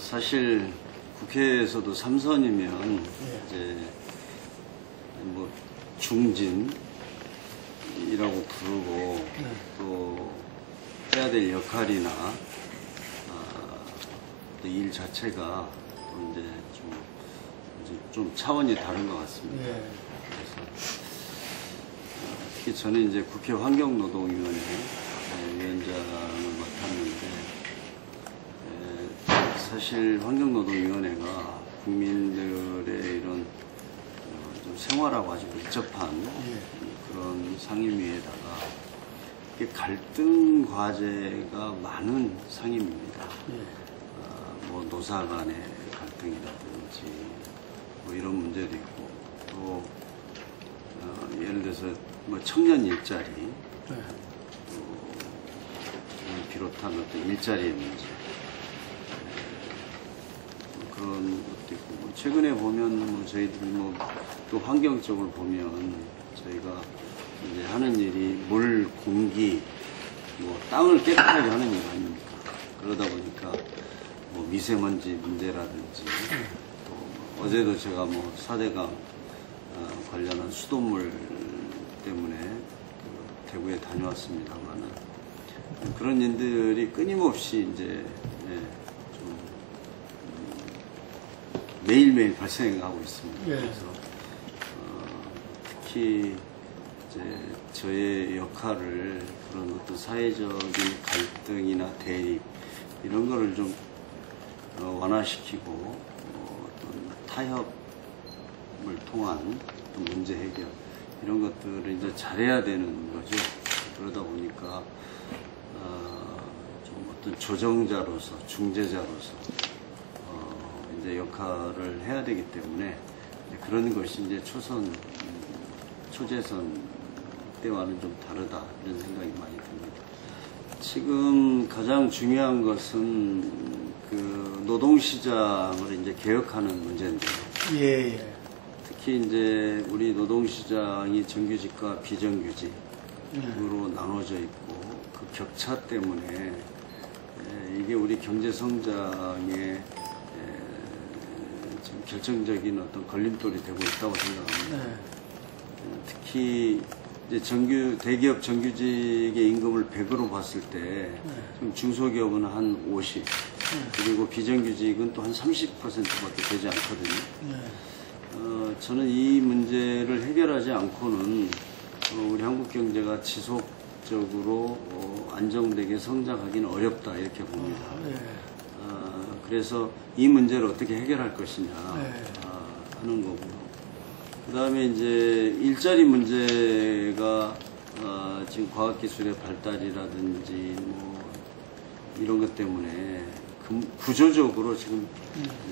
사실 국회에서도 삼선이면 이제 뭐 중진이라고 부르고 또 해야 될 역할이나 또 일 자체가 또 이제 좀 차원이 다른 것 같습니다. 그래서 특히 저는 이제 국회 환경노동위원회 위원장을 맡았는데 사실 환경노동위원회가 국민들의 이런 좀 생활하고 아주 밀접한 그런 상임위에다가 갈등 과제가 많은 상임위입니다. 뭐 노사 간의 갈등이라든지 뭐 이런 문제도 있고 또 예를 들어서 뭐 청년 일자리 또 비롯한 어떤 일자리의 문제 그런 것도 있고 뭐 최근에 보면 뭐 저희들이 뭐 또 환경적으로 보면 저희가 이제 하는 일이 물, 공기, 뭐 땅을 깨끗하게 하는 일 아닙니까? 그러다 보니까 뭐 미세먼지 문제라든지 또 어제도 제가 뭐 4대강 관련한 수돗물 때문에 그 대구에 다녀왔습니다만 그런 일들이 끊임없이 이제 좀 매일매일 발생하고 있습니다. 그래서 특히 이제 저의 역할을 그런 어떤 사회적인 갈등이나 대립 이런 거를 좀 완화시키고 어떤 타협을 통한 어떤 문제 해결 이런 것들을 이제 잘해야 되는 거죠. 그러다 보니까 좀 어떤 조정자로서 중재자로서 이제 역할을 해야 되기 때문에 그런 것이 이제 초재선 때와는 좀 다르다 이런 생각이 많이 듭니다. 지금 가장 중요한 것은 그 노동시장을 이제 개혁하는 문제인데요. 특히 이제 우리 노동시장이 정규직과 비정규직으로 나눠져 있고 그 격차 때문에 이게 우리 경제 성장에 지금 결정적인 어떤 걸림돌이 되고 있다고 생각합니다. 특히 이제 대기업 정규직의 임금을 100으로 봤을 때 지금 중소기업은 한 50, 그리고 비정규직은 또 한 30%밖에 되지 않거든요. 저는 이 문제를 해결하지 않고는 우리 한국 경제가 지속적으로 안정되게 성장하기는 어렵다 이렇게 봅니다. 그래서 이 문제를 어떻게 해결할 것이냐 하는 거고요. 그 다음에 이제 일자리 문제가 지금 과학기술의 발달이라든지 뭐 이런 것 때문에 구조적으로 지금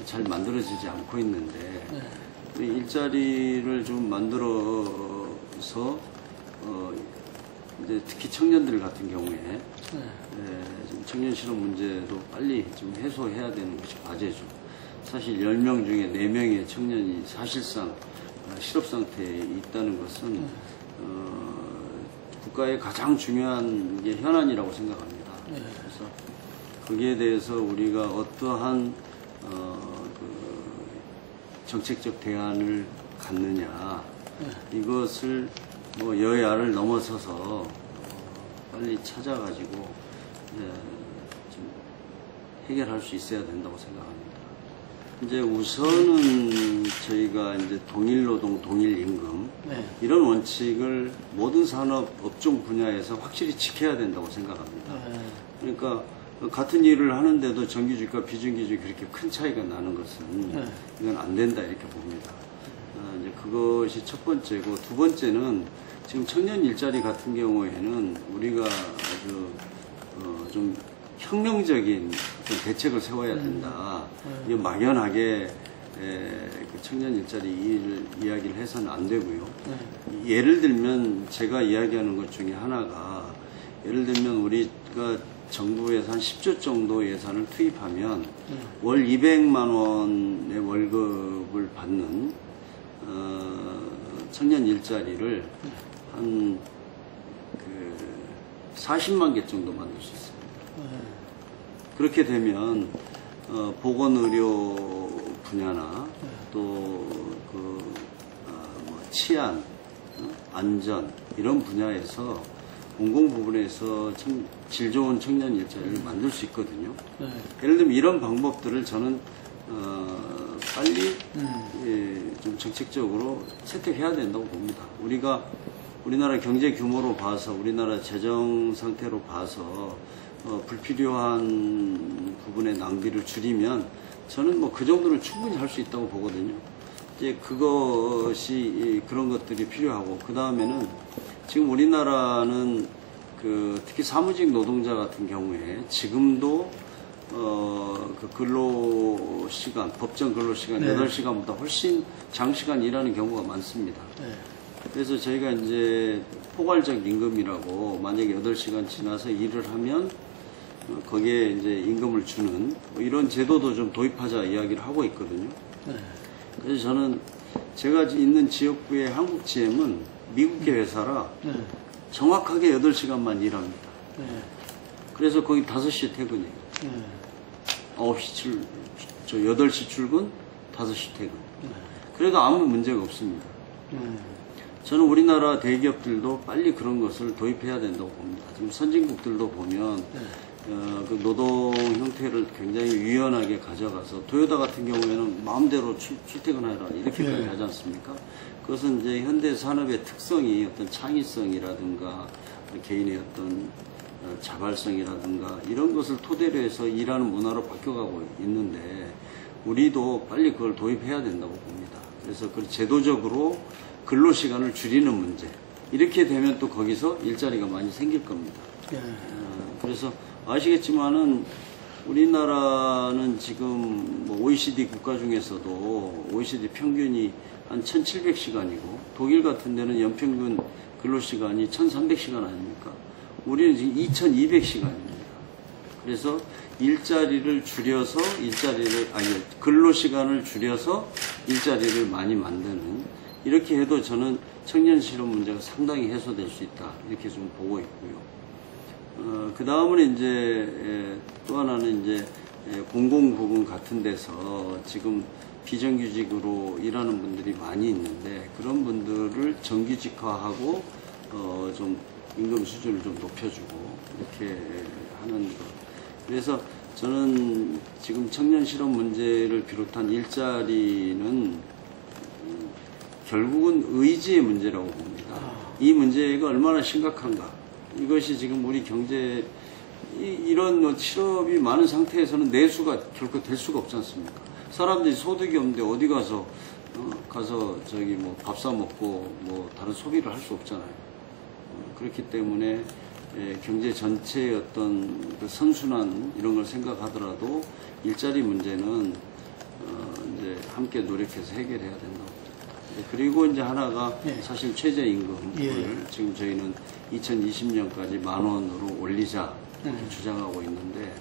잘 만들어지지 않고 있는데 일자리를 좀 만들어서 이제 특히 청년들 같은 경우에 지금 청년 실업 문제도 빨리 좀 해소해야 되는 것이 과제죠. 사실 10명 중에 4명의 청년이 사실상 실업 상태에 있다는 것은 국가의 가장 중요한 게 현안이라고 생각합니다. 그래서 거기에 대해서 우리가 어떠한 그 정책적 대안을 갖느냐 이것을 뭐 여야를 넘어서서 빨리 찾아가지고 좀 해결할 수 있어야 된다고 생각합니다. 이제 우선은 저희가 이제 동일노동, 동일임금 이런 원칙을 모든 산업 업종 분야에서 확실히 지켜야 된다고 생각합니다. 그러니까 같은 일을 하는데도 정규직과 비정규직이 그렇게 큰 차이가 나는 것은 이건 안 된다 이렇게 봅니다. 이제 그것이 첫 번째고 두 번째는 지금 청년 일자리 같은 경우에는 우리가 아주 좀 혁명적인 대책을 세워야 된다. 이게 막연하게 그 청년 일자리 이야기를 해서는 안 되고요. 예를 들면 제가 이야기하는 것 중에 하나가 예를 들면 우리가 정부에서 한 10조 정도 예산을 투입하면 월 200만 원의 월급을 받는 청년 일자리를 한 40만 개 정도 만들 수 있습니다. 그렇게 되면 보건의료 분야나 또 뭐 치안, 안전 이런 분야에서 공공 부분에서 질 좋은 청년 일자리를 만들 수 있거든요. 예를 들면 이런 방법들을 저는 빨리 좀 정책적으로 채택해야 된다고 봅니다. 우리나라 경제 규모로 봐서 우리나라 재정 상태로 봐서 불필요한 부분의 낭비를 줄이면 저는 뭐 그 정도는 충분히 할 수 있다고 보거든요. 이제 그것이 그런 것들이 필요하고 그 다음에는 지금 우리나라는 특히 사무직 노동자 같은 경우에 지금도 그 근로시간, 법정 근로시간 8시간보다 훨씬 장시간 일하는 경우가 많습니다. 그래서 저희가 이제 포괄적 임금이라고 만약에 8시간 지나서 일을 하면 거기에 이제 임금을 주는 뭐 이런 제도도 좀 도입하자 이야기를 하고 있거든요. 그래서 저는 제가 있는 지역구의 한국GM은 미국계 회사라 정확하게 8시간만 일합니다. 그래서 거기 5시 퇴근이에요. 8시 출근, 5시 퇴근. 그래도 아무 문제가 없습니다. 저는 우리나라 대기업들도 빨리 그런 것을 도입해야 된다고 봅니다. 지금 선진국들도 보면 그 노동 형태를 굉장히 유연하게 가져가서 토요타 같은 경우에는 마음대로 출퇴근하라 이렇게까지 하지 않습니까? 그것은 이제 현대 산업의 특성이 어떤 창의성이라든가 개인의 어떤 자발성이라든가 이런 것을 토대로 해서 일하는 문화로 바뀌어가고 있는데 우리도 빨리 그걸 도입해야 된다고 봅니다. 그래서 그 제도적으로 근로시간을 줄이는 문제 이렇게 되면 또 거기서 일자리가 많이 생길 겁니다. 그래서 아시겠지만은 우리나라는 지금 뭐 OECD 국가 중에서도 OECD 평균이 한 1700시간이고 독일 같은 데는 연평균 근로시간이 1300시간 아닙니까? 우리는 지금 2200시간입니다. 그래서 근로시간을 줄여서 일자리를 많이 만드는 이렇게 해도 저는 청년 실업 문제가 상당히 해소될 수 있다. 이렇게 좀 보고 있고요. 그 다음은 이제 또 하나는 이제 공공 부분 같은 데서 지금 비정규직으로 일하는 분들이 많이 있는데 그런 분들을 정규직화하고 좀 임금 수준을 좀 높여주고 이렇게 하는 것. 그래서 저는 지금 청년 실업 문제를 비롯한 일자리는 결국은 의지의 문제라고 봅니다. 이 문제가 얼마나 심각한가. 이것이 지금 우리 경제 이런 실업이 많은 상태에서는 내수가 결코 될 수가 없지 않습니까? 사람들이 소득이 없는데 어디 가서 저기 뭐 밥 사 먹고 뭐 다른 소비를 할 수 없잖아요. 그렇기 때문에 경제 전체의 어떤 그 선순환 이런 걸 생각하더라도 일자리 문제는 이제 함께 노력해서 해결해야 된다고. 그리고 이제 하나가 사실 최저임금을 지금 저희는 2020년까지 10,000원으로 올리자 이렇게 주장하고 있는데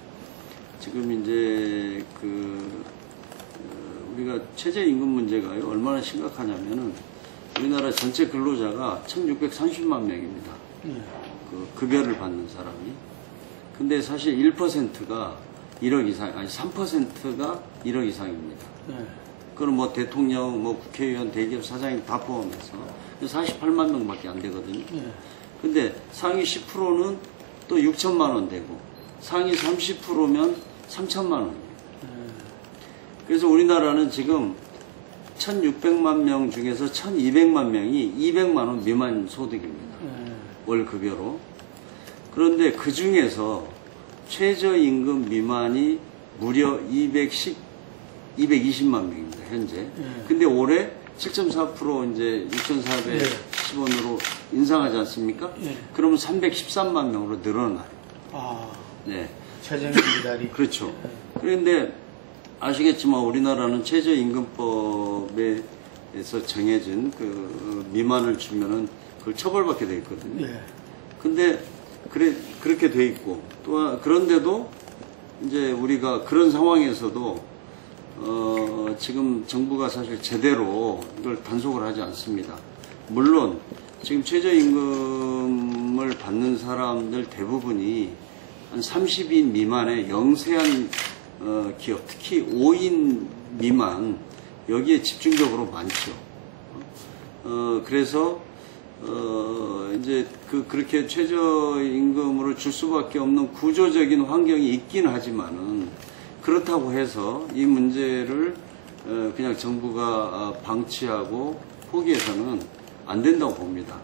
지금 이제 우리가 최저임금 문제가 얼마나 심각하냐면은 우리나라 전체 근로자가 1,630만 명입니다. 그 급여를 받는 사람이. 근데 사실 1%가 1억 이상, 아니 3%가 1억 이상입니다. 그럼 뭐 대통령, 뭐 국회의원, 대기업 사장님 다 포함해서 48만 명밖에 안 되거든요. 근데 상위 10%는 또 6천만 원 되고 상위 30%면 3천만 원이에요. 그래서 우리나라는 지금 1,600만 명 중에서 1,200만 명이 200만 원 미만 소득입니다. 월 급여로. 그런데 그 중에서 최저임금 미만이 무려 220만 명입니다, 현재. 근데 올해 7.4% 이제 6,410원으로 인상하지 않습니까? 그러면 313만 명으로 늘어나요. 네. 최저임금 기다리. 그렇죠. 그런데 아시겠지만 우리나라는 최저임금법에서 정해진 그 미만을 주면은 그걸 처벌받게 돼 있거든요. 근데 그렇게 돼 있고 또 그런데도 이제 우리가 그런 상황에서도 지금 정부가 사실 제대로 이걸 단속을 하지 않습니다. 물론 지금 최저임금을 받는 사람들 대부분이 한 30인 미만의 영세한 기업, 특히 5인 미만 여기에 집중적으로 많죠. 그래서 이제 그렇게 최저임금으로 줄 수밖에 없는 구조적인 환경이 있긴 하지만은 그렇다고 해서 이 문제를 그냥 정부가 방치하고 포기해서는 안 된다고 봅니다.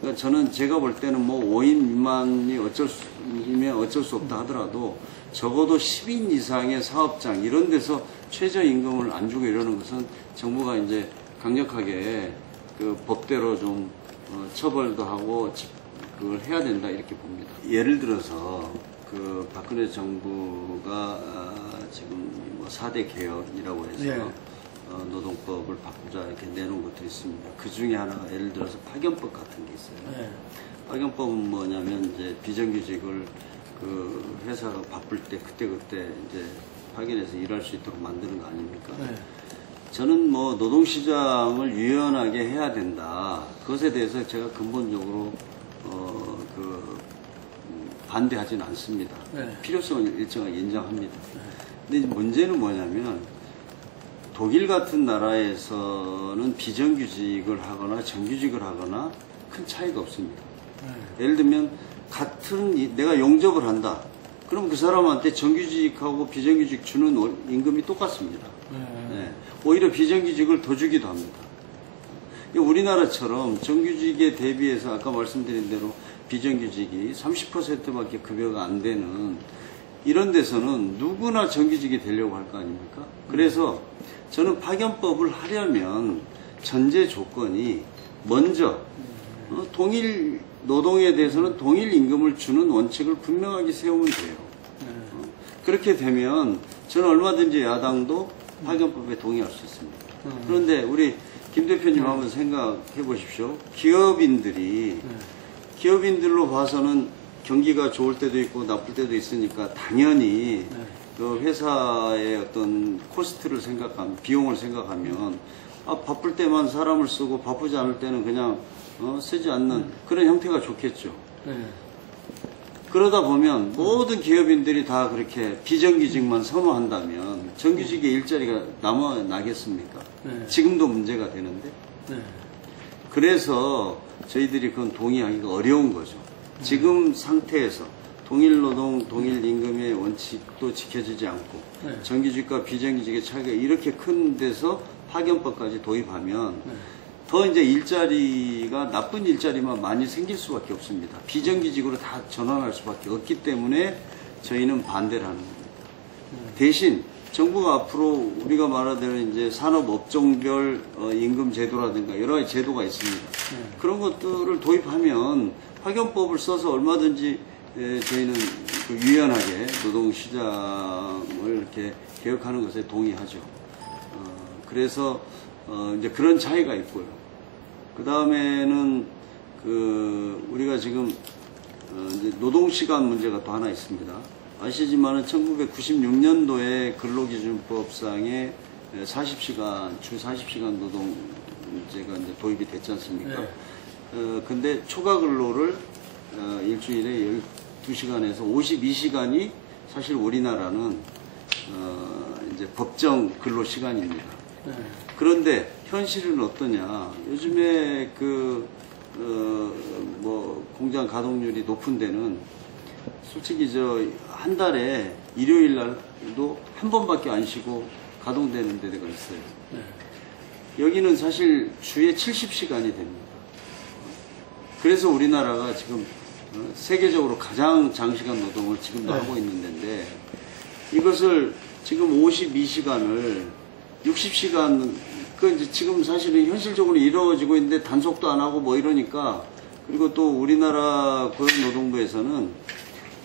그러니까 저는 제가 볼 때는 뭐 5인 미만이 어쩔 수 없다 하더라도 적어도 10인 이상의 사업장 이런 데서 최저임금을 안 주고 이러는 것은 정부가 이제 강력하게 그 법대로 좀 처벌도 하고 그걸 해야 된다 이렇게 봅니다. 예를 들어서 그 박근혜 정부가 지금 뭐 4대 개혁이라고 해서 네. 노동법을 바꾸자 이렇게 내놓은 것도 있습니다. 그 중에 하나가 예를 들어서 파견법 같은 게 있어요. 네. 파견법은 뭐냐면 이제 비정규직을 그 회사가 바쁠 때 그때 이제 파견해서 일할 수 있도록 만드는 거 아닙니까? 네. 저는 뭐 노동시장을 유연하게 해야 된다. 그것에 대해서 제가 근본적으로 반대하지는 않습니다. 네. 필요성을 일정하게 인정합니다. 근데 문제는 뭐냐면 독일 같은 나라에서는 비정규직을 하거나 정규직을 하거나 큰 차이가 없습니다. 네. 예를 들면 같은 내가 용접을 한다. 그럼 그 사람한테 정규직하고 비정규직 주는 임금이 똑같습니다. 네. 오히려 비정규직을 더 주기도 합니다. 우리나라처럼 정규직에 대비해서 아까 말씀드린 대로 비정규직이 30%밖에 급여가 안 되는 이런 데서는 누구나 정규직이 되려고 할 거 아닙니까? 그래서 저는 파견법을 하려면 전제 조건이 먼저 동일 노동에 대해서는 동일 임금을 주는 원칙을 분명하게 세우면 돼요. 그렇게 되면 저는 얼마든지 야당도 파견법에 동의할 수 있습니다. 그런데 우리 김 대표님 한번 생각해 보십시오. 기업인들로 봐서는 경기가 좋을 때도 있고 나쁠 때도 있으니까 당연히 그 회사의 어떤 코스트를 생각하면, 비용을 생각하면 바쁠 때만 사람을 쓰고 바쁘지 않을 때는 그냥 쓰지 않는 그런 형태가 좋겠죠. 그러다 보면 모든 기업인들이 다 그렇게 비정규직만 선호한다면 정규직의 일자리가 남아나겠습니까? 지금도 문제가 되는데. 그래서 저희들이 그건 동의하기가 어려운 거죠. 지금 상태에서 동일 노동, 동일 임금의 원칙도 지켜지지 않고 정규직과 비정규직의 차이가 이렇게 큰 데서 파견법까지 도입하면 더 이제 일자리가 나쁜 일자리만 많이 생길 수밖에 없습니다. 비정규직으로 다 전환할 수밖에 없기 때문에 저희는 반대를 하는 겁니다. 대신 정부가 앞으로 우리가 말하대로 이제 산업업종별 임금 제도라든가 여러 가지 제도가 있습니다. 그런 것들을 도입하면 파견법을 써서 얼마든지 저희는 그 유연하게 노동시장을 이렇게 개혁하는 것에 동의하죠. 그래서 이제 그런 차이가 있고요. 그 다음에는 우리가 지금 이제 노동시간 문제가 또 하나 있습니다. 아시지만은 1996년도에 근로기준법상에 40시간, 주 40시간 노동제가 이제 도입이 됐지 않습니까? 근데 초과 근로를 일주일에 12시간에서 52시간이 사실 우리나라는 이제 법정 근로 시간입니다. 그런데 현실은 어떠냐? 요즘에 뭐 공장 가동률이 높은 데는 솔직히 한 달에 일요일 날도 한 번밖에 안 쉬고 가동되는 데가 있어요. 여기는 사실 주에 70시간이 됩니다. 그래서 우리나라가 지금 세계적으로 가장 장시간 노동을 지금도 하고 있는 데인데 이것을 지금 52시간을 60시간 이제 지금 사실은 현실적으로 이루어지고 있는데 단속도 안 하고 뭐 이러니까 그리고 또 우리나라 고용노동부에서는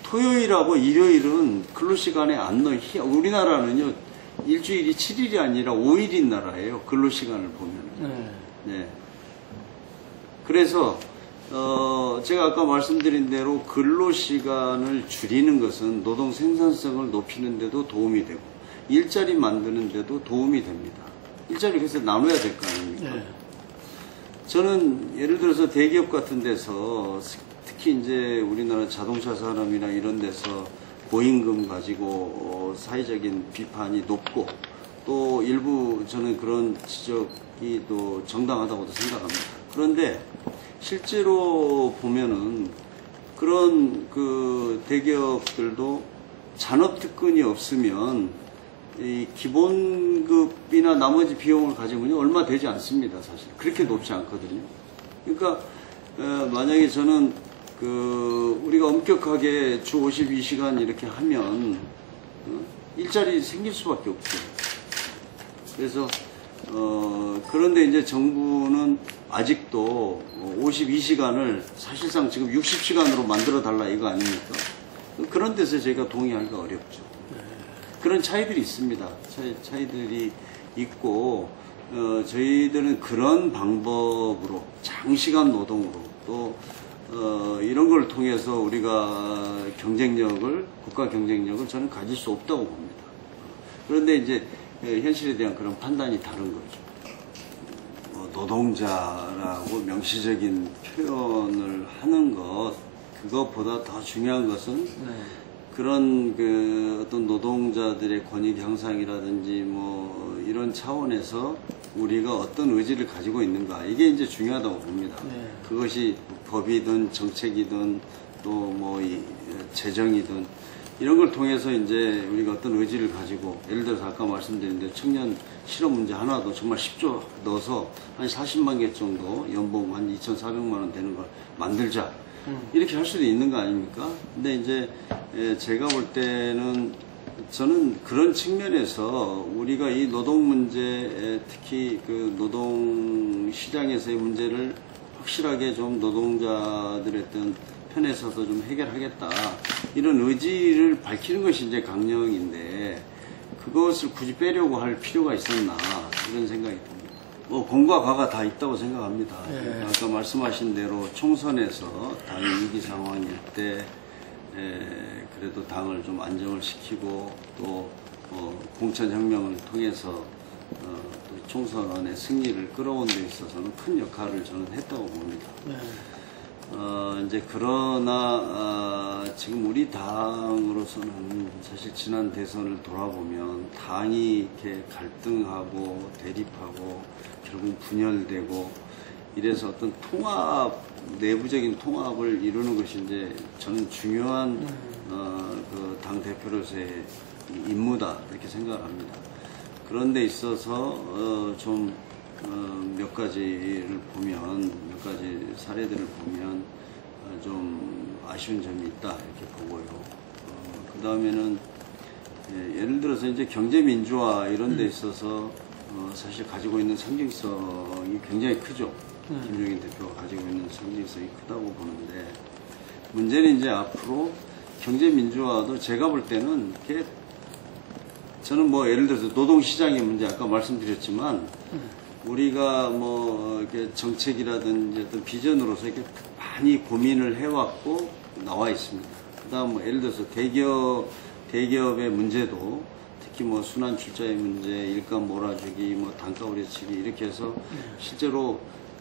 토요일하고 일요일은 근로시간에 안 넣어. 우리나라는요 일주일이 7일이 아니라 5일인 나라예요. 근로시간을 보면. 네. 그래서 제가 아까 말씀드린 대로 근로시간을 줄이는 것은 노동 생산성을 높이는 데도 도움이 되고 일자리 만드는 데도 도움이 됩니다. 일자리 그래서 나눠야 될 거 아닙니까? 저는 예를 들어서 대기업 같은 데서 특히 이제 우리나라 자동차 산업이나 이런 데서 보임금 가지고 사회적인 비판이 높고 또 일부 저는 그런 지적이 또 정당하다고도 생각합니다. 그런데 실제로 보면은 그런 그 대기업들도 잔업특근이 없으면 이 기본급이나 나머지 비용을 가지면 얼마 되지 않습니다. 사실 그렇게 높지 않거든요. 그러니까 만약에 저는 우리가 엄격하게 주 52시간 이렇게 하면 일자리 생길 수밖에 없죠. 그래서 그런데 이제 정부는 아직도 52시간을 사실상 지금 60시간으로 만들어 달라 이거 아닙니까? 그런 데서 저희가 동의하기가 어렵죠. 그런 차이들이 있습니다. 차이들이 있고 저희들은 그런 방법으로 장시간 노동으로 또 이런 걸 통해서 우리가 국가 경쟁력을 저는 가질 수 없다고 봅니다. 그런데 이제 현실에 대한 그런 판단이 다른 거죠. 노동자라고 명시적인 표현을 하는 그것보다 더 중요한 것은 그런 어떤 노동자들의 권익 향상이라든지 뭐 이런 차원에서 우리가 어떤 의지를 가지고 있는가 이게 이제 중요하다고 봅니다. 그것이 법이든 정책이든 또 뭐 재정이든 이런 걸 통해서 이제 우리가 어떤 의지를 가지고 예를 들어서 아까 말씀드린 대로 청년 실업 문제 하나도 정말 10조 넣어서 한 40만 개 정도 연봉 한 2,400만 원 되는 걸 만들자. 이렇게 할 수도 있는 거 아닙니까? 근데 이제 제가 볼 때는 저는 그런 측면에서 우리가 이 노동 문제, 특히 그 노동 시장에서의 문제를 확실하게 좀 노동자들의 어떤 편에 서서 좀 해결하겠다. 이런 의지를 밝히는 것이 이제 강령인데 그것을 굳이 빼려고 할 필요가 있었나 이런 생각이 듭니다. 뭐 공과 과가 다 있다고 생각합니다. 아까 말씀하신 대로 총선에서 당이 위기 상황일 때 그래도 당을 좀 안정을 시키고 또 공천혁명을 통해서 또 총선의 승리를 끌어온 데 있어서는 큰 역할을 저는 했다고 봅니다. 이제 그러나 지금 우리 당으로서는 사실 지난 대선을 돌아보면 당이 이렇게 갈등하고 대립하고 결국 분열되고 이래서 어떤 내부적인 통합을 이루는 것이 이제 저는 중요한 그 당 대표로서의 임무다 이렇게 생각을 합니다. 그런 데 있어서 좀 몇 가지를 보면 몇 가지 사례들을 보면 좀 아쉬운 점이 있다 이렇게 보고요. 그 다음에는 예를 들어서 이제 경제 민주화 이런 데 있어서 사실 가지고 있는 상징성이 굉장히 크죠. 김종인 대표가 가지고 있는 상징성이 크다고 보는데 문제는 이제 앞으로 경제 민주화도 제가 볼 때는 이렇게 저는 뭐 예를 들어서 노동시장의 문제 아까 말씀드렸지만 우리가 뭐 이렇게 정책이라든지 어떤 비전으로서 이렇게 많이 고민을 해왔고 나와 있습니다. 그다음 뭐 예를 들어서 대기업의 문제도 특히 뭐 순환 출자의 문제, 일감 몰아주기, 뭐 단가 우려치기 이렇게 해서 실제로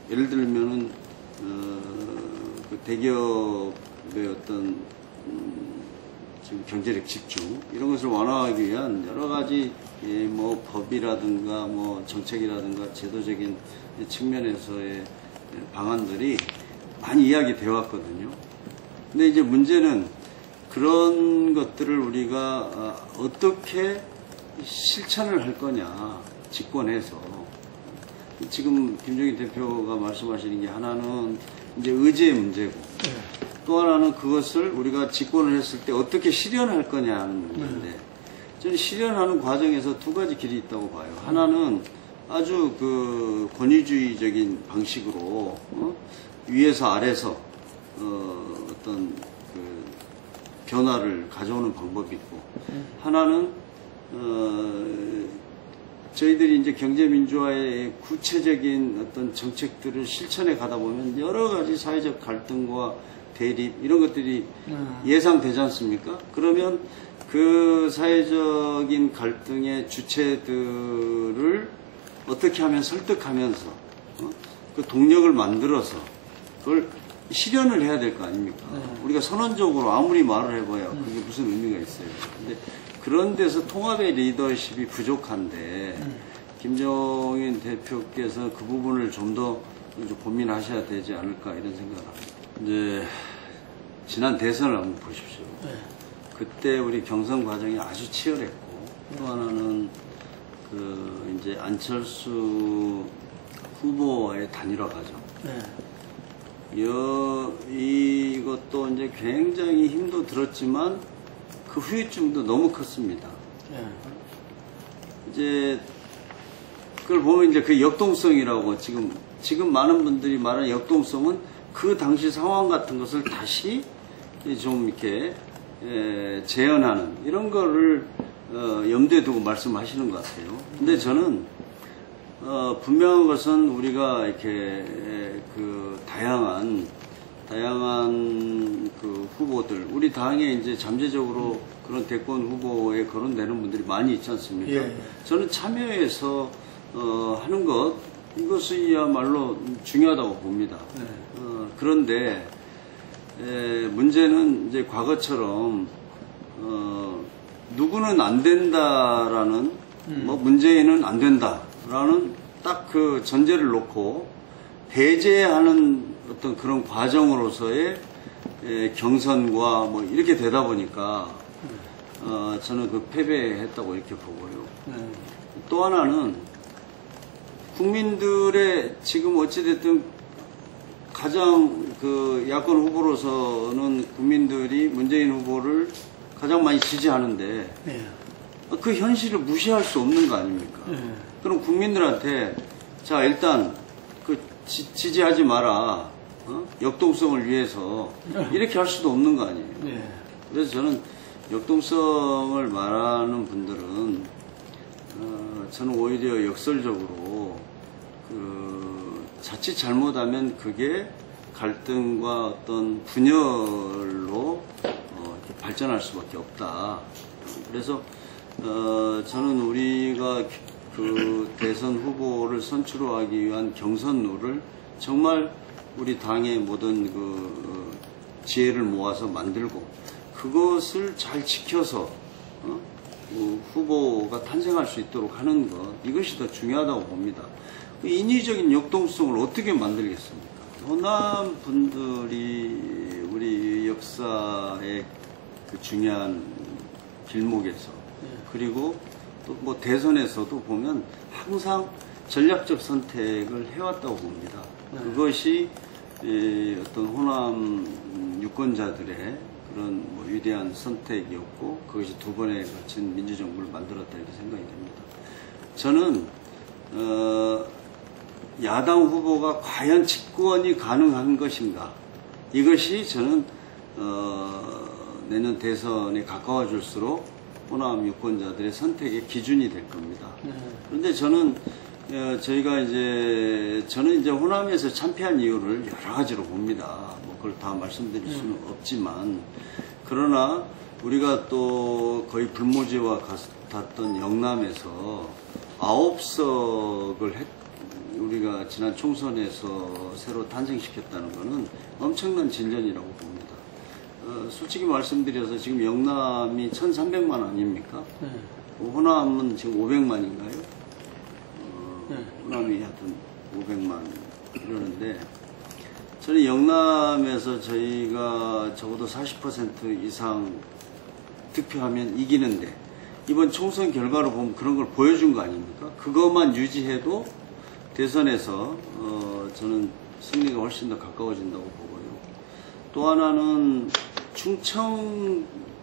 예를 들면은 그 대기업의 어떤 지금 경제력 집중 이런 것을 완화하기 위한 여러 가지 뭐 법이라든가 뭐 정책이라든가 제도적인 측면에서의 방안들이 많이 이야기되어 왔거든요. 근데 이제 문제는 그런 것들을 우리가 어떻게 실천을 할 거냐 집권해서 지금 김종인 대표가 말씀하시는 게 하나는 이제 의지의 문제고 또 하나는 그것을 우리가 집권을 했을 때 어떻게 실현할 거냐 하는 문제인데 저는 실현하는 과정에서 두 가지 길이 있다고 봐요. 하나는 아주 그 권위주의적인 방식으로 위에서 아래서 어떤 그 변화를 가져오는 방법이 있고 하나는 저희들이 이제 경제민주화의 구체적인 어떤 정책들을 실천해 가다 보면 여러 가지 사회적 갈등과 대립 이런 것들이 예상되지 않습니까? 그러면 그 사회적인 갈등의 주체들을 어떻게 하면 설득하면서 그 동력을 만들어서 그걸 실현을 해야 될 거 아닙니까? 우리가 선언적으로 아무리 말을 해봐야 그게 무슨 의미가 있어요. 근데 그런 데서 통합의 리더십이 부족한데 김종인 대표께서 그 부분을 좀 더 고민하셔야 되지 않을까 이런 생각을 합니다. 이제 지난 대선을 한번 보십시오. 그때 우리 경선 과정이 아주 치열했고 또 하나는 그 이제 안철수 후보와의 단일화 과정. 이것도 이제 굉장히 힘도 들었지만 그 후유증도 너무 컸습니다. 이제 그걸 보면 이제 그 역동성이라고 지금 많은 분들이 말하는 역동성은 그 당시 상황 같은 것을 다시 좀 이렇게 재현하는 이런 거를 염두에 두고 말씀하시는 것 같아요. 근데 저는 분명한 것은 우리가 이렇게 그 다양한 그 후보들, 우리 당에 이제 잠재적으로 그런 대권 후보에 거론되는 분들이 많이 있지 않습니까? 저는 참여해서 하는 이것이야말로 중요하다고 봅니다. 그런데 문제는 이제 과거처럼 누구는 안 된다라는 뭐 문재인은 안 된다라는 딱 그 전제를 놓고 배제하는 어떤 그런 과정으로서의 경선과 뭐 이렇게 되다 보니까 저는 그 패배했다고 이렇게 보고요. 또 하나는 국민들의 지금 어찌됐든 가장 그 야권 후보로서는 국민들이 문재인 후보를 가장 많이 지지하는데 그 현실을 무시할 수 없는 거 아닙니까? 그럼 국민들한테 자 일단 그 지지하지 마라. 역동성을 위해서 이렇게 할 수도 없는 거 아니에요. 그래서 저는 역동성을 말하는 분들은 저는 오히려 역설적으로 그 자칫 잘못하면 그게 갈등과 어떤 분열로 발전할 수밖에 없다. 그래서 저는 우리가 그 대선 후보를 선출하기 위한 경선룰을 정말 우리 당의 모든 그 지혜를 모아서 만들고 그것을 잘 지켜서 그 후보가 탄생할 수 있도록 하는 것, 이것이 더 중요하다고 봅니다. 그 인위적인 역동성을 어떻게 만들겠습니까? 호남 분들이 우리 역사의 그 중요한 길목에서 그리고 또 뭐 대선에서도 보면 항상 전략적 선택을 해왔다고 봅니다. 그것이 어떤 호남 유권자들의 그런 뭐 위대한 선택이었고 그것이 두 번에 걸친 민주정부를 만들었다 이렇게 생각이 됩니다. 저는 야당 후보가 과연 집권이 가능한 것인가, 이것이 저는 내년 대선에 가까워질수록 호남 유권자들의 선택의 기준이 될 겁니다. 그런데 저는 저는 이제 호남에서 참패한 이유를 여러 가지로 봅니다. 뭐 그걸 다 말씀드릴 수는 없지만, 그러나 우리가 또 거의 불모지와 같았던 영남에서 9석을 우리가 지난 총선에서 새로 탄생시켰다는 것은 엄청난 진전이라고 봅니다. 솔직히 말씀드려서 지금 영남이 1,300만 아닙니까? 호남은 지금 500만인가요? 호남이 하여튼 500만 이러는데, 저는 영남에서 저희가 적어도 40% 이상 득표하면 이기는데, 이번 총선 결과로 보면 그런 걸 보여준 거 아닙니까? 그것만 유지해도 대선에서 저는 승리가 훨씬 더 가까워진다고 보고요. 또 하나는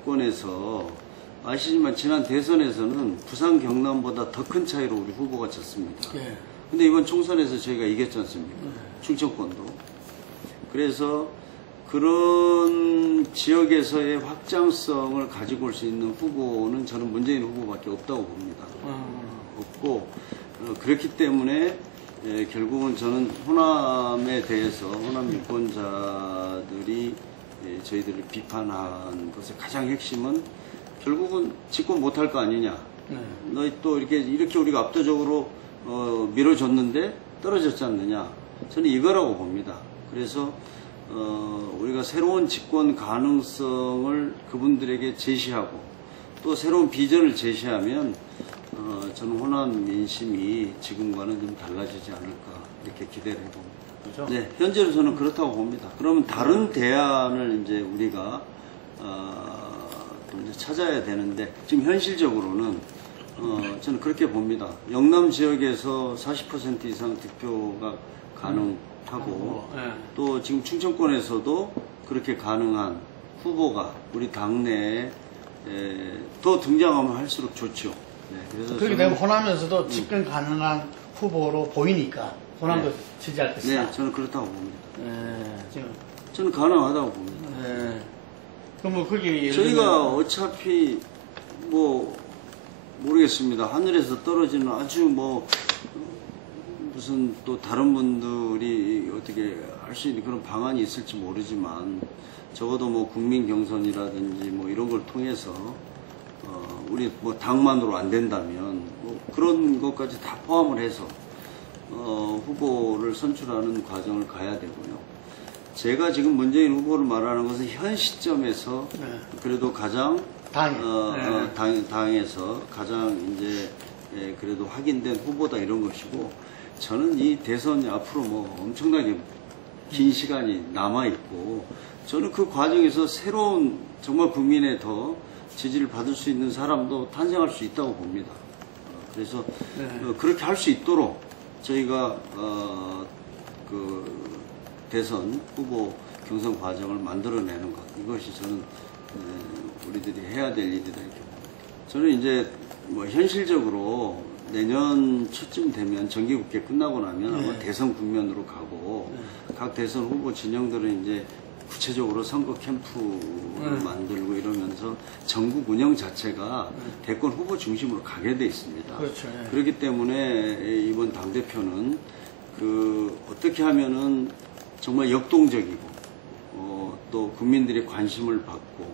충청권에서 아시지만 지난 대선에서는 부산 경남보다 더 큰 차이로 우리 후보가 졌습니다. 근데 이번 총선에서 저희가 이겼지 않습니까? 충청권도. 그래서 그런 지역에서의 확장성을 가지고 올 수 있는 후보는 저는 문재인 후보밖에 없다고 봅니다. 없고, 그렇기 때문에 결국은 저는 호남에 대해서 호남 유권자들이 저희들을 비판한 것의 가장 핵심은 결국은 집권 못할 거 아니냐. 너희 또 이렇게 우리가 압도적으로 밀어줬는데 떨어졌지 않느냐. 저는 이거라고 봅니다. 그래서 우리가 새로운 집권 가능성을 그분들에게 제시하고 또 새로운 비전을 제시하면 저는 호남 민심이 지금과는 좀 달라지지 않을까 이렇게 기대를 해봅니다. 그렇죠? 네, 현재로서는 그렇다고 봅니다. 그러면 다른 대안을 이제 우리가 또 이제 찾아야 되는데 지금 현실적으로는 저는 그렇게 봅니다. 영남 지역에서 40% 이상 득표가 가능하고 또 지금 충청권에서도 그렇게 가능한 후보가 우리 당내에 더 등장하면 할수록 좋죠. 네, 그래서 그렇게 되면 호남에서도 집권 가능한 후보로 보이니까 호남도 네. 지지할 것이다. 네, 저는 그렇다고 봅니다. 지금. 저는 가능하다고 봅니다. 그럼 뭐 그게 저희가 어차피 뭐 모르겠습니다. 하늘에서 떨어지는 아주 뭐 무슨 또 다른 분들이 어떻게 할 수 있는 그런 방안이 있을지 모르지만 적어도 뭐 국민 경선이라든지 뭐 이런 걸 통해서 우리 뭐 당만으로 안 된다면 뭐 그런 것까지 다 포함을 해서 후보를 선출하는 과정을 가야 되고요. 제가 지금 문재인 후보를 말하는 것은 현 시점에서 그래도 가장 당에서 가장 이제 그래도 확인된 후보다 이런 것이고 저는 이 대선이 앞으로 뭐 엄청나게 긴 시간이 남아 있고 저는 그 과정에서 새로운 정말 국민의 더 지지를 받을 수 있는 사람도 탄생할 수 있다고 봅니다. 그래서 그렇게 할 수 있도록 저희가 그 대선 후보 경선 과정을 만들어내는 것 이것이 저는 우리들이 해야 될 일이다 이렇게 봅니다. 저는 이제 뭐 현실적으로 내년 초쯤 되면 정기국회 끝나고 나면 아마 대선 국면으로 가고 각 대선 후보 진영들은 이제 구체적으로 선거 캠프를 만들고 이러면서 전국 운영 자체가 대권 후보 중심으로 가게 돼 있습니다. 그렇죠. 그렇기 때문에 이번 당대표는 어떻게 하면은 정말 역동적이고 또 국민들의 관심을 받고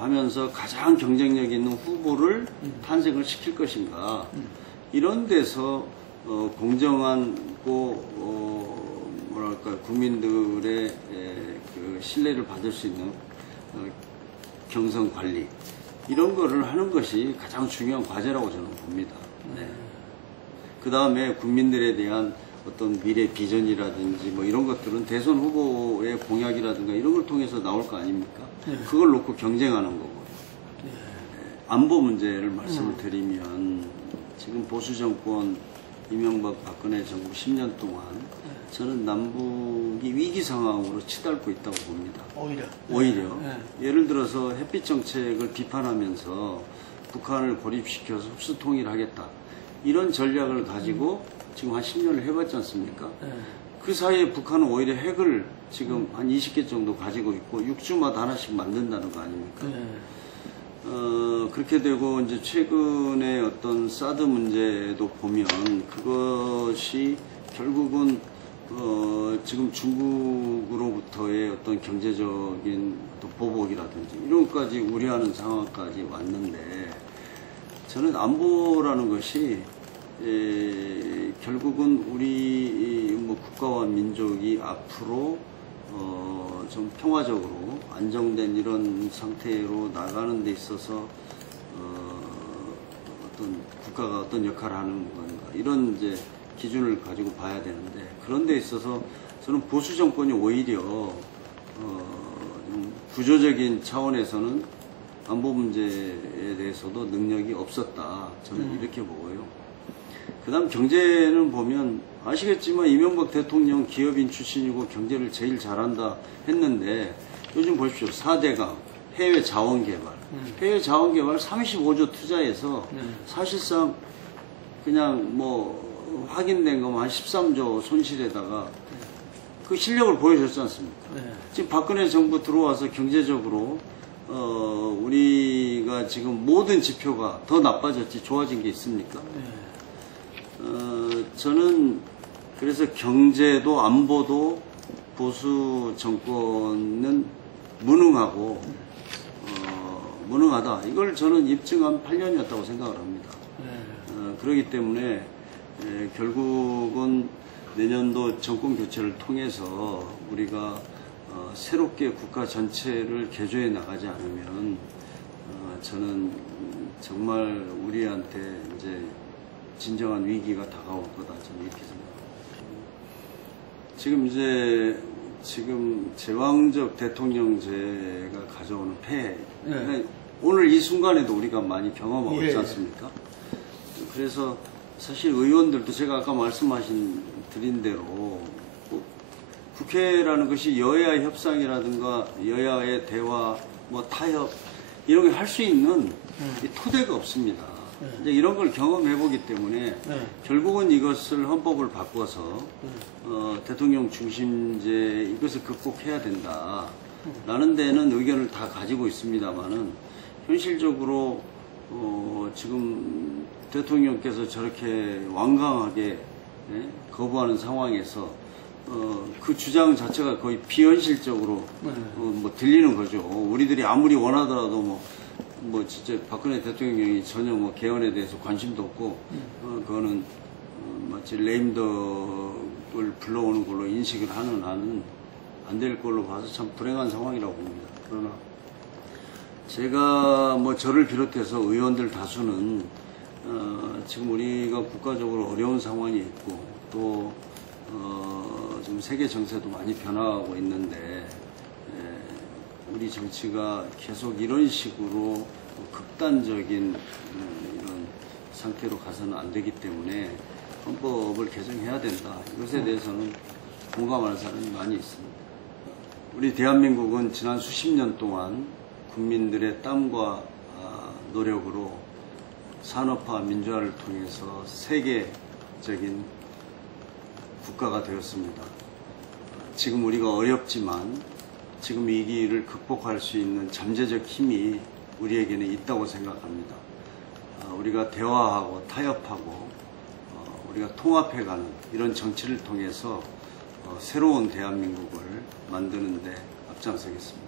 하면서 가장 경쟁력 있는 후보를 탄생을 시킬 것인가 이런 데서 공정하고 뭐랄까 국민들의 그 신뢰를 받을 수 있는 경선 관리 이런 거를 하는 것이 가장 중요한 과제라고 저는 봅니다. 네. 그 다음에 국민들에 대한 어떤 미래 비전이라든지 뭐 이런 것들은 대선 후보의 공약이라든가 이런 걸 통해서 나올 거 아닙니까? 그걸 놓고 경쟁하는 거고요. 안보 문제를 말씀을 드리면 지금 보수 정권 이명박 박근혜 정부 10년 동안 저는 남북이 위기 상황으로 치닫고 있다고 봅니다. 오히려 예를 들어서 햇빛 정책을 비판하면서 북한을 고립시켜서 흡수 통일하겠다 이런 전략을 가지고 지금 한 10년을 해봤지 않습니까? 그 사이에 북한은 오히려 핵을 지금 한 20개 정도 가지고 있고 6주마다 하나씩 만든다는 거 아닙니까? 그렇게 되고 이제 최근에 어떤 사드 문제도 보면 그것이 결국은 지금 중국으로부터의 어떤 경제적인 어떤 보복이라든지 이런 것까지 우려하는 상황까지 왔는데 저는 안보라는 것이 결국은 우리 뭐 국가와 민족이 앞으로 좀 평화적으로 안정된 이런 상태로 나가는 데 있어서 어떤 국가가 어떤 역할을 하는 건가 이런 이제 기준을 가지고 봐야 되는데 그런 데 있어서 저는 보수 정권이 오히려 좀 구조적인 차원에서는 안보 문제에 대해서도 능력이 없었다 저는 이렇게 보고요. 그 다음 경제는 보면 아시겠지만 이명박 대통령 기업인 출신이고 경제를 제일 잘한다 했는데 요즘 보십시오. 4대강 해외 자원개발 해외 자원개발 35조 투자해서 사실상 그냥 뭐 확인된 거만 한 13조 손실에다가 그 실력을 보여줬지 않습니까? 지금 박근혜 정부 들어와서 경제적으로 우리가 지금 모든 지표가 더 나빠졌지 좋아진 게 있습니까? 저는 그래서 경제도 안보도 보수 정권은 무능하고 무능하다. 이걸 저는 입증한 8년이었다고 생각을 합니다. 그렇기 때문에 결국은 내년도 정권 교체를 통해서 우리가 새롭게 국가 전체를 개조해 나가지 않으면 저는 정말 우리한테 이제 진정한 위기가 다가올 거다, 저는 이렇게 생각합니다. 지금 제왕적 대통령제가 가져오는 폐해, 그러니까 오늘 이 순간에도 우리가 많이 경험하고 있지 않습니까? 그래서 사실 의원들도 제가 아까 드린 대로 국회라는 것이 여야 협상이라든가 여야의 대화, 뭐 타협 이런 게 할 수 있는 이 토대가 없습니다. 이제 이런 걸 경험해보기 때문에 결국은 이것을 헌법을 바꿔서 대통령 중심제 이것을 극복해야 된다 라는 데는 의견을 다 가지고 있습니다만은 현실적으로 지금 대통령께서 저렇게 완강하게 거부하는 상황에서 그 주장 자체가 거의 비현실적으로 뭐 들리는 거죠. 우리들이 아무리 원하더라도 뭐 진짜 박근혜 대통령이 전혀 뭐 개헌에 대해서 관심도 없고 그거는 마치 레임덕을 불러오는 걸로 인식을 하는 한은 안 될 걸로 봐서 참 불행한 상황이라고 봅니다. 그러나 제가 뭐 저를 비롯해서 의원들 다수는 지금 우리가 국가적으로 어려운 상황이 있고 또 지금 세계 정세도 많이 변화하고 있는데 우리 정치가 계속 이런 식으로 극단적인 이런 상태로 가서는 안 되기 때문에 헌법을 개정해야 된다. 이것에 대해서는 공감하는 사람이 많이 있습니다. 우리 대한민국은 지난 수십 년 동안 국민들의 땀과 노력으로 산업화, 민주화를 통해서 세계적인 국가가 되었습니다. 지금 우리가 어렵지만 지금 이 위기를 극복할 수 있는 잠재적 힘이 우리에게는 있다고 생각합니다. 우리가 대화하고 타협하고 우리가 통합해가는 이런 정치를 통해서 새로운 대한민국을 만드는 데 앞장서겠습니다.